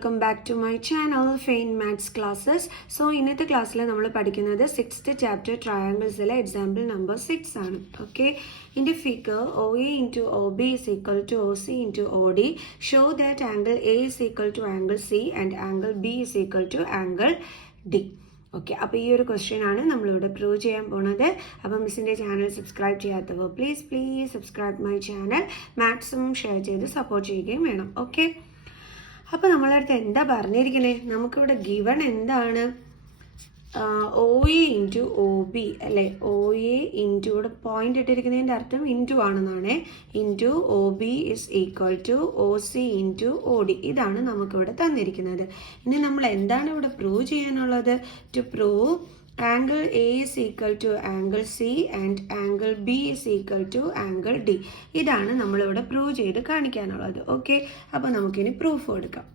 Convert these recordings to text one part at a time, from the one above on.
welcome back to my channel Faint Maths Classes. So ഇന്നത്തെ ക്ലാസ്സിൽ നമ്മൾ പഠിക്കുന്നത് 6th chapter trianglesലെ example number 6 ആണ്. Okay, in the figure OA into OB is equal to OC into OD. Show that angle A is equal to angle C and angle B is equal to angle D. Okay, അപ്പോൾ ഈ ഒരു question ആണ് നമ്മളിവിടെ prove ചെയ്യാൻ പോണത്. അപ്പോൾ മിസ്സിൻ്റെ channel subscribe ചെയ്യാത്തവർ please subscribe my channel. Maximum share ചെയ്ത് സപ്പോർട്ട് ചെയ്യുകയും വേണം. ഓക്കെ, അപ്പോൾ നമ്മളടുത്ത് എന്താ പറഞ്ഞിരിക്കുന്നത്? നമുക്കിവിടെ ഗിവൺ എന്താണ്? O A into O B അല്ലേ? ഒ എ ഇൻറ്റു ഇവിടെ പോയിന്റ് ഇട്ടിരിക്കുന്നതിൻ്റെ അർത്ഥം ഇൻറ്റു ആണെന്നാണ്. Into O B is equal to O C into O D. ഇതാണ് നമുക്കിവിടെ തന്നിരിക്കുന്നത്. ഇനി നമ്മൾ എന്താണ് ഇവിടെ പ്രൂവ് ചെയ്യാനുള്ളത്? To prove angle A is equal to angle C and angle B is equal to angle D. ഇതാണ് നമ്മളിവിടെ പ്രൂവ് ചെയ്ത് കാണിക്കാനുള്ളത്. ഓക്കെ, അപ്പോൾ നമുക്കിനി പ്രൂഫ് കൊടുക്കാം.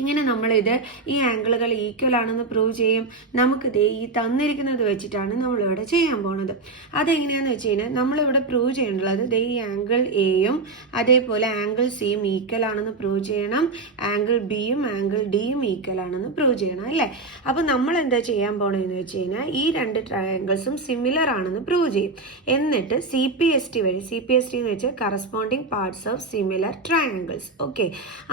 ഇങ്ങനെ നമ്മളിത് ഈ ആംഗിളുകൾ ഈക്വൽ ആണെന്ന് പ്രൂവ് ചെയ്യും. നമുക്കിത് ഈ തന്നിരിക്കുന്നത് വെച്ചിട്ടാണ് നമ്മളിവിടെ ചെയ്യാൻ പോണത്. അതെങ്ങനെയാണെന്ന് വെച്ച് കഴിഞ്ഞാൽ നമ്മളിവിടെ പ്രൂവ് ചെയ്യേണ്ടത് ഈ ആംഗിൾ എയും അതേപോലെ ആംഗിൾ സിയും ഈക്വൽ ആണെന്ന് പ്രൂവ് ചെയ്യണം. ആംഗിൾ ബിയും ആംഗിൾ ഡിയും ഈക്വൽ ആണെന്ന് പ്രൂവ് ചെയ്യണം അല്ലേ? അപ്പം നമ്മൾ എന്താ ചെയ്യാൻ പോണതെന്ന് വെച്ച് കഴിഞ്ഞാൽ ഈ രണ്ട് ട്രയാങ്കിൾസും സിമിലർ ആണെന്ന് പ്രൂവ് ചെയ്യും. എന്നിട്ട് സി പി എസ് ടി എന്ന് വെച്ചാൽ corresponding parts of similar triangles. Okay,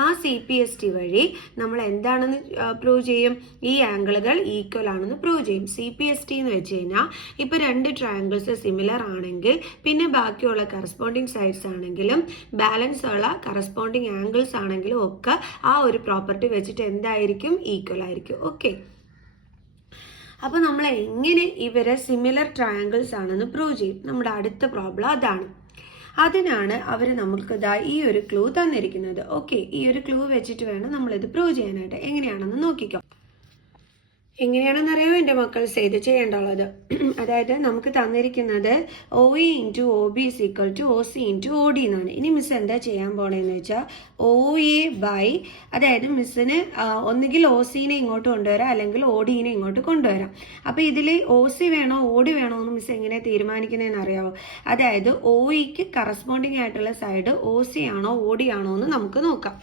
ആ സി പി എസ് ടി വഴി നമ്മൾ എന്താണെന്ന് പ്രൂവ് ചെയ്യും? ഈ ആംഗിളുകൾ ഈക്വൽ ആണെന്ന് പ്രൂവ് ചെയ്യും. സി പി എസ് ടി എന്ന് വെച്ച് കഴിഞ്ഞാൽ ഇപ്പോൾ രണ്ട് ട്രയാങ്കിൾസ് സിമിലർ ആണെങ്കിൽ പിന്നെ ബാക്കിയുള്ള കറസ്പോണ്ടിങ് സൈഡ്സ് ആണെങ്കിലും ബാലൻസ് ഉള്ള കറസ്പോണ്ടിങ് ആംഗിൾസ് ആണെങ്കിലും ഒക്കെ ആ ഒരു പ്രോപ്പർട്ടി വെച്ചിട്ട് എന്തായിരിക്കും? ഈക്വൽ ആയിരിക്കും. ഓക്കെ, അപ്പോൾ നമ്മൾ എങ്ങനെ ഇവരെ സിമിലർ ട്രയാങ്കിൾസ് ആണെന്ന് പ്രൂവ് ചെയ്യും? നമ്മുടെ അടുത്ത പ്രോബ്ലം അതാണ്. അതിനാണ് അവർ നമുക്ക് ഈ ഒരു ക്ലൂ തന്നിരിക്കുന്നത്. ഓക്കെ, ഈ ഒരു ക്ലൂ വെച്ചിട്ട് വേണം നമ്മളിത് പ്രൂവ് ചെയ്യാനായിട്ട്. എങ്ങനെയാണെന്ന് നോക്കിക്കോ. എങ്ങനെയാണെന്ന് അറിയാമോ എൻ്റെ മക്കൾസ് ഇത് ചെയ്യേണ്ടുള്ളത്? അതായത് നമുക്ക് തന്നിരിക്കുന്നത് O A into O B is equal to O C into O D എന്നാണ്. ഇനി മിസ് എന്താ ചെയ്യാൻ പോണേന്ന് വെച്ചാൽ ഒ എ ബൈ, അതായത് മിസ്സിന് ഒന്നുകിൽ ഒ സിനെ ഇങ്ങോട്ട് കൊണ്ടുവരാം അല്ലെങ്കിൽ ഒ ഡിനെ ഇങ്ങോട്ട് കൊണ്ടുവരാം. അപ്പോൾ ഇതിൽ ഒ സി വേണോ ഒ ഡി വേണോ എന്ന് മിസ് എങ്ങനെ തീരുമാനിക്കുന്നതെന്ന് അറിയാമോ? അതായത് ഒ ഇക്ക് കറസ്പോണ്ടിങ് ആയിട്ടുള്ള സൈഡ് ഒ സി ആണോ ഒ ഡി ആണോ എന്ന് നമുക്ക് നോക്കാം.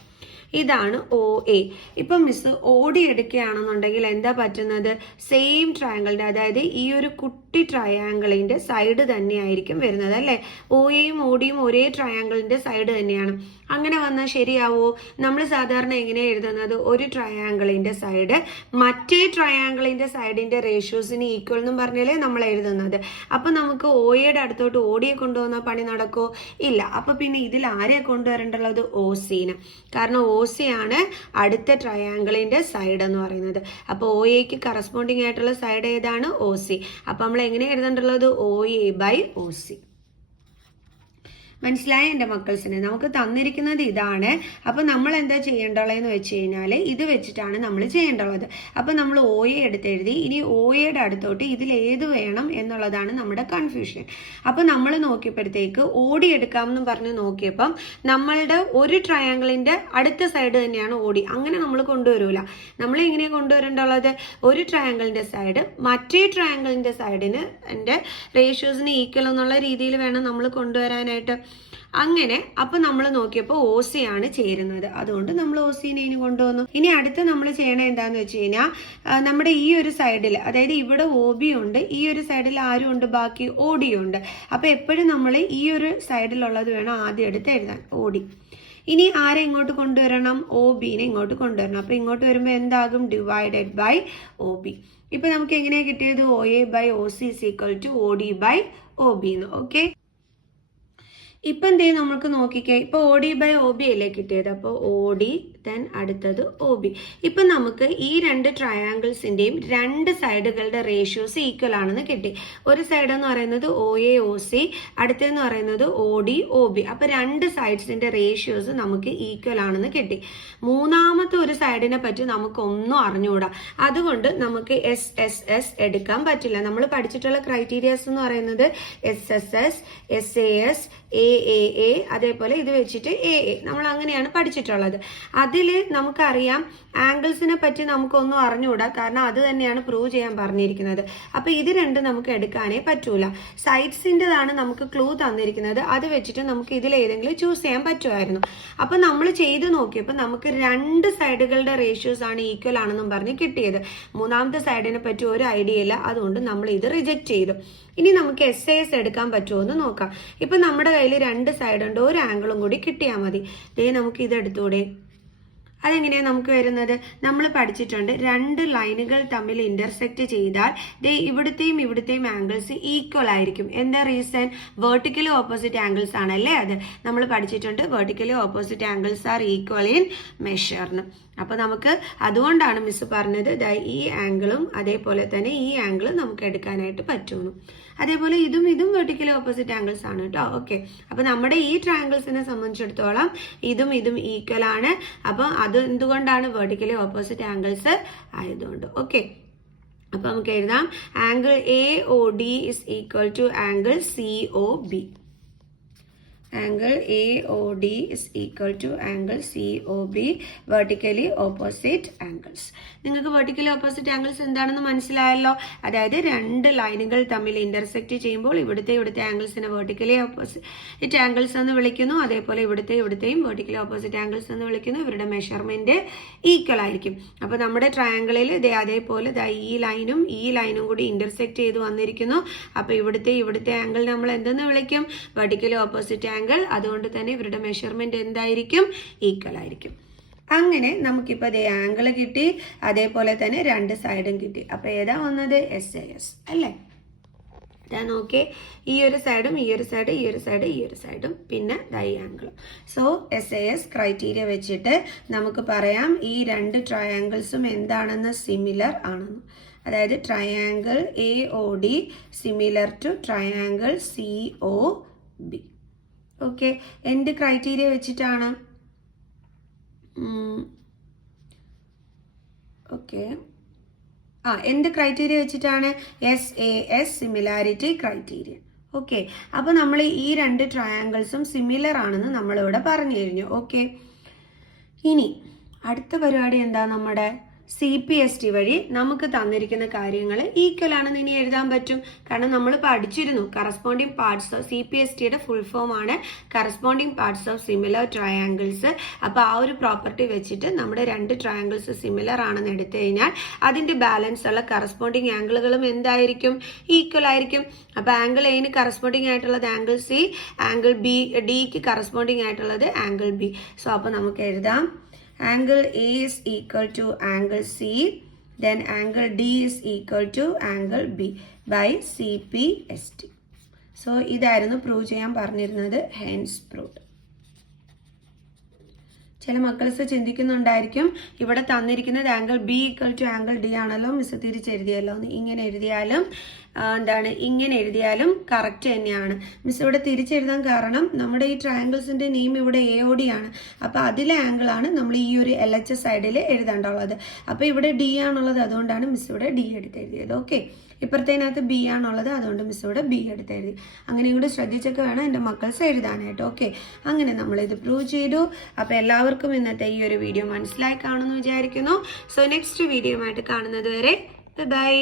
ഇതാണ് ഒ എ. ഇപ്പം മിസ് ഒ ഡി എടുക്കുകയാണെന്നുണ്ടെങ്കിൽ എന്താ പറ്റുന്നത്? സെയിം ട്രയാങ്കിളിൻ്റെ, അതായത് ഈ ഒരു കുട്ടി ട്രയാങ്കിളിൻ്റെ സൈഡ് തന്നെയായിരിക്കും വരുന്നത് അല്ലേ? ഒ എയും ഒ ഡിയും ഒരേ ട്രയാങ്കിളിൻ്റെ സൈഡ് തന്നെയാണ്. അങ്ങനെ വന്നാൽ ശരിയാവോ? നമ്മൾ സാധാരണ എങ്ങനെയാണ് എഴുതുന്നത്? ഒരു ട്രയാങ്കിളിൻ്റെ സൈഡ് മറ്റേ ട്രയാങ്കിളിൻ്റെ സൈഡിൻ്റെ റേഷ്യോസിന് ഈക്വൽ എന്നും പറഞ്ഞാലേ നമ്മൾ എഴുതുന്നത്. അപ്പം നമുക്ക് ഒ എയുടെ അടുത്തോട്ട് ഒ ഡിയെ കൊണ്ടുവന്ന പണി നടക്കുമോ? ഇല്ല. അപ്പം പിന്നെ ഇതിൽ ആരെയെ കൊണ്ടുവരേണ്ടുള്ളത്? ഒ സിന്. കാരണം ഒ സി ആണ് അടുത്ത ട്രയാങ്കിളിൻ്റെ സൈഡ് എന്ന് പറയുന്നത്. അപ്പോൾ ഒ എക്ക് കറസ്പോണ്ടിങ് ആയിട്ടുള്ള സൈഡ് ഏതാണ്? O C. അപ്പം നമ്മൾ എങ്ങനെ എഴുതേണ്ടുള്ളത്? O A by O C. മനസ്സിലായ എൻ്റെ മക്കൾസിന്? നമുക്ക് തന്നിരിക്കുന്നത് ഇതാണ്. അപ്പോൾ നമ്മൾ എന്താ ചെയ്യേണ്ടുള്ളതെന്ന് വെച്ച് കഴിഞ്ഞാൽ ഇത് വെച്ചിട്ടാണ് നമ്മൾ ചെയ്യേണ്ടുള്ളത്. അപ്പോൾ നമ്മൾ ഒ എ എടുത്തെഴുതി. ഇനി ഒ എയുടെ അടുത്തോട്ട് ഇതിൽ ഏത് വേണം എന്നുള്ളതാണ് നമ്മുടെ കൺഫ്യൂഷൻ. അപ്പോൾ നമ്മൾ നോക്കിയപ്പോഴത്തേക്ക് ഒ ഡി എടുക്കാമെന്ന് പറഞ്ഞ് നോക്കിയപ്പം നമ്മളുടെ ഒരു ട്രയാങ്കിളിൻ്റെ അടുത്ത സൈഡ് തന്നെയാണ് ഒ ഡി. അങ്ങനെ നമ്മൾ കൊണ്ടുവരില്ല. നമ്മൾ എങ്ങനെയാണ് കൊണ്ടുവരേണ്ടുള്ളത്? ഒരു ട്രയാങ്കിളിൻ്റെ സൈഡ് മറ്റേ ട്രയാങ്കിളിൻ്റെ സൈഡിന് എൻ്റെ റേഷ്യോസിന് ഈക്വൽ എന്നുള്ള രീതിയിൽ വേണം നമ്മൾ കൊണ്ടുവരാനായിട്ട്. അങ്ങനെ അപ്പം നമ്മൾ നോക്കിയപ്പോൾ ഒ സി ആണ് ചേരുന്നത്. അതുകൊണ്ട് നമ്മൾ ഒ സിനെ ഇനി കൊണ്ടുവന്നു. ഇനി അടുത്ത് നമ്മൾ ചെയ്യണത് എന്താണെന്ന് വെച്ച് കഴിഞ്ഞാൽ നമ്മുടെ ഈ ഒരു സൈഡിൽ, അതായത് ഇവിടെ ഒ ബി ഉണ്ട്, ഈ ഒരു സൈഡിൽ ആരും ഉണ്ട്? ബാക്കി ഒ ഡി ഉണ്ട്. അപ്പോൾ എപ്പോഴും നമ്മൾ ഈ ഒരു സൈഡിലുള്ളത് വേണം ആദ്യം എടുത്ത് എഴുതാൻ, ഒ ഡി. ഇനി ആരെ ഇങ്ങോട്ട് കൊണ്ടുവരണം? ഒ ബിനെ ഇങ്ങോട്ട് കൊണ്ടുവരണം. അപ്പോൾ ഇങ്ങോട്ട് വരുമ്പോൾ എന്താകും? Divided by O B. ഇപ്പം നമുക്ക് എങ്ങനെയാണ് കിട്ടിയത്? O A by O C is equal to O D by O B എന്ന്. ഓക്കെ, ഇപ്പം എന്ത് ചെയ്യും? നമുക്ക് നോക്കിക്കേ. ഇപ്പോൾ O D by O B അല്ലേ കിട്ടിയത്? അപ്പോൾ ഒ ഡി ദെൻ അടുത്തത് ഒ ബി. ഇപ്പം നമുക്ക് ഈ രണ്ട് ട്രയാങ്കിൾസിൻ്റെയും രണ്ട് സൈഡുകളുടെ റേഷ്യോസ് ഈക്വൽ ആണെന്ന് കിട്ടി. ഒരു സൈഡ് എന്ന് പറയുന്നത് ഒ എ ഒ സി, അടുത്തെന്ന് പറയുന്നത് ഒ ഡി ഒ ബി. അപ്പോൾ രണ്ട് സൈഡ്സിൻ്റെ റേഷ്യോസ് നമുക്ക് ഈക്വൽ ആണെന്ന് കിട്ടി. മൂന്നാമത്തെ ഒരു സൈഡിനെ പറ്റി നമുക്കൊന്നും അറിഞ്ഞുകൂടാ. അതുകൊണ്ട് നമുക്ക് എസ് എസ് എസ് എടുക്കാൻ പറ്റില്ല. നമ്മൾ പഠിച്ചിട്ടുള്ള ക്രൈറ്റീരിയാസ് എന്ന് പറയുന്നത് S S S, S A S, A അതേപോലെ ഇത് വെച്ചിട്ട് എ നമ്മൾ അങ്ങനെയാണ് പഠിച്ചിട്ടുള്ളത്. അതിൽ നമുക്കറിയാം ആംഗിൾസിനെ പറ്റി നമുക്കൊന്നും അറിഞ്ഞുകൂടാ, കാരണം അത് തന്നെയാണ് പ്രൂവ് ചെയ്യാൻ പറഞ്ഞിരിക്കുന്നത്. അപ്പൊ ഇത് രണ്ടും നമുക്ക് എടുക്കാനേ പറ്റൂല. സൈഡ്സിൻ്റെതാണ് നമുക്ക് ക്ലൂ തന്നിരിക്കുന്നത്, അത് വെച്ചിട്ട് നമുക്ക് ഇതിലേതെങ്കിലും ചൂസ് ചെയ്യാൻ പറ്റുമായിരുന്നു. അപ്പൊ നമ്മൾ ചെയ്ത് നോക്കിയപ്പോൾ നമുക്ക് രണ്ട് സൈഡുകളുടെ റേഷ്യോസ് ആണ് ഈക്വൽ ആണെന്നും പറഞ്ഞ് കിട്ടിയത്. മൂന്നാമത്തെ സൈഡിനെ പറ്റി ഒരു ഐഡിയ ഇല്ല, അതുകൊണ്ട് നമ്മൾ ഇത് റിജക്ട് ചെയ്തു. ഇനി നമുക്ക് SAS എടുക്കാൻ പറ്റുമോ എന്ന് നോക്കാം. ഇപ്പൊ നമ്മുടെ കയ്യിൽ രണ്ട് സൈഡ് ഉണ്ട്, ഒരു ആംഗിളും കൂടി കിട്ടിയാൽ മതി. നമുക്ക് ഇത് എടുത്തൂടെ? അതെങ്ങനെയാണ് നമുക്ക് വരുന്നത്? നമ്മൾ പഠിച്ചിട്ടുണ്ട്, രണ്ട് ലൈനുകൾ തമ്മിൽ ഇന്റർസെക്ട് ചെയ്താൽ ഇവിടുത്തെയും ആംഗിൾസ് ഈക്വൽ ആയിരിക്കും. എന്താ റീസൺ? വെർട്ടിക്കലി ഓപ്പോസിറ്റ് ആംഗിൾസ് ആണല്ലേ അത്. നമ്മൾ പഠിച്ചിട്ടുണ്ട് vertically opposite angles are equal in മെഷർന്ന്. അപ്പൊ നമുക്ക് അതുകൊണ്ടാണ് മിസ് പറഞ്ഞത് ഈ ആംഗിളും അതേപോലെ തന്നെ ഈ ആംഗിളും നമുക്ക് എടുക്കാനായിട്ട് പറ്റുന്നു. അതേപോലെ ഇതും വെർട്ടിക്കലി ഓപ്പോസിറ്റ് ആംഗിൾസ് ആണ് കേട്ടോ. ഓക്കെ, അപ്പൊ നമ്മുടെ ഈ ട്രയാംഗിൾസിനെ സംബന്ധിച്ചിടത്തോളം ഇതും ഈക്വൽ ആണ്. അപ്പൊ അത് എന്തുകൊണ്ടാണ്? വെർട്ടിക്കലി ഓപ്പോസിറ്റ് ആംഗിൾസ് ആയതുകൊണ്ട്. ഓക്കെ, അപ്പൊ നമുക്ക് എഴുതാം angle AOD is equal to angle COB. Angle AOD is equal to angle COB, vertically opposite angles. നിങ്ങൾക്ക് vertically opposite angles എന്താണെന്ന് മനസ്സിലായല്ലോ. അതായത് രണ്ട് ലൈനുകൾ തമ്മിൽ ഇന്റർസെക്ട് ചെയ്യുമ്പോൾ ഇവിടുത്തെ ആംഗിൾസിനെ vertically opposite angles എന്ന് വിളിക്കുന്നു. അതേപോലെ ഇവിടുത്തെയും vertically opposite angles എന്ന് വിളിക്കുന്നു. ഇവരുടെ മെഷർമെന്റ് ഈക്വൽ ആയിരിക്കും. അപ്പൊ നമ്മുടെ ട്രയാംഗിളിൽ അതേപോലെ ഈ ലൈനും കൂടി ഇന്റർസെക്ട് ചെയ്ത് വന്നിരിക്കുന്നു. അപ്പൊ ഇവിടുത്തെ ആംഗിൾ നമ്മൾ എന്തെന്ന് വിളിക്കും? vertically opposite angle. അതുകൊണ്ട് തന്നെ ഇവരുടെ മെഷർമെന്റ് എന്തായിരിക്കും? ഈക്വൽ ആയിരിക്കും. അങ്ങനെ നമുക്കിപ്പോ ആംഗിൾ കിട്ടി, അതേപോലെ തന്നെ രണ്ട് സൈഡും കിട്ടി. അപ്പൊ ഏതാ വന്നത്? SAS അല്ലേ? നോക്കേ, ഈ ഒരു സൈഡും ഈ ഒരു സൈഡും പിന്നെ ഈ ആംഗിളും. സോ SAS ക്രൈറ്റീരിയ വെച്ചിട്ട് നമുക്ക് പറയാം ഈ രണ്ട് ട്രയാംഗിൾസും എന്താണെന്ന്? സിമിലർ ആണെന്ന്. അതായത് triangle AOD similar to triangle COB. Okay, എന്ത് ക്രൈറ്റീരിയ വെച്ചിട്ടാണ്? ഓക്കെ, എന്ത് ക്രൈറ്റീരിയ വെച്ചിട്ടാണ്? SAS similarity criteria. ഓക്കെ, അപ്പൊ നമ്മൾ ഈ രണ്ട് ട്രയാംഗിൾസും സിമിലർ ആണെന്ന് നമ്മളിവിടെ പറഞ്ഞു കഴിഞ്ഞു. ഓക്കെ, ഇനി അടുത്ത പരിപാടി എന്താ? നമ്മുടെ CPST വഴി നമുക്ക് തന്നിരിക്കുന്ന കാര്യങ്ങൾ ഈക്വൽ ആണെന്ന് ഇനി എഴുതാൻ പറ്റും. കാരണം നമ്മൾ പഠിച്ചിരുന്നു കറസ്പോണ്ടിങ് പാർട്സ് ഓഫ് CPSTയുടെ ഫുൾ ഫോം ആണ് corresponding parts of similar triangles. അപ്പൊ ആ ഒരു പ്രോപ്പർട്ടി വെച്ചിട്ട് നമ്മുടെ രണ്ട് ട്രയാംഗിൾസ് സിമിലർ ആണെന്ന് എടുത്തു കഴിഞ്ഞാൽ അതിന്റെ ബാലൻസ് ഉള്ള കറസ്പോണ്ടിങ് ആംഗിളുകളും എന്തായിരിക്കും? ഈക്വൽ ആയിരിക്കും. അപ്പൊ ആംഗിൾ Aന് കറസ്പോണ്ടിങ് ആയിട്ടുള്ളത് ആംഗിൾ C, ആംഗിൾ Dക്ക് കറസ്പോണ്ടിങ് ആയിട്ടുള്ളത് ആംഗിൾ B. സോ അപ്പൊ നമുക്ക് എഴുതാം angle A is equal to angle C, then angle D is equal to angle B by CPST. So ഇതായിരുന്നു പ്രൂവ് ചെയ്യാൻ പറഞ്ഞിരുന്നത്. hence proved. ചില മക്കൾസ് ചിന്തിക്കുന്നുണ്ടായിരിക്കും ഇവിടെ തന്നിരിക്കുന്നത് angle B equal to angle D ആണല്ലോ, മിസ് തിരിച്ചെഴുതിയല്ലോ. ഇങ്ങനെ എഴുതിയാലും കറക്റ്റ് തന്നെയാണ്. മിസ് ഇവിടെ തിരിച്ചെഴുതാൻ കാരണം നമ്മുടെ ഈ ട്രയാംഗിൾസിന്റെ നെയിം ഇവിടെ AOD ആണ്. അപ്പൊ അതിലെ ആംഗിൾ ആണ് നമ്മൾ ഈ ഒരു LHS സൈഡിൽ എഴുതേണ്ടുള്ളത്. അപ്പൊ ഇവിടെ D ആണുള്ളത്, അതുകൊണ്ടാണ് മിസ് ഇവിടെ D എടുത്തെഴുതിയത്. ഓക്കെ, ഇപ്പുറത്തേനകത്ത് B ആണുള്ളത്, അതുകൊണ്ട് മിസ് ഇവിടെ B എടുത്തെഴുതി. അങ്ങനെയും കൂടി ശ്രദ്ധിച്ചൊക്കെ വേണം എൻ്റെ മക്കൾസ് എഴുതാനായിട്ട്. ഓക്കെ, അങ്ങനെ നമ്മളിത് പ്രൂവ് ചെയ്തു. അപ്പോൾ എല്ലാവർക്കും ഇന്നത്തെ ഈ ഒരു വീഡിയോ മനസ്സിലായി കാണുമെന്ന് വിചാരിക്കുന്നു. സോ നെക്സ്റ്റ് വീഡിയോ ആയിട്ട് കാണുന്നത് വരെ ബൈ.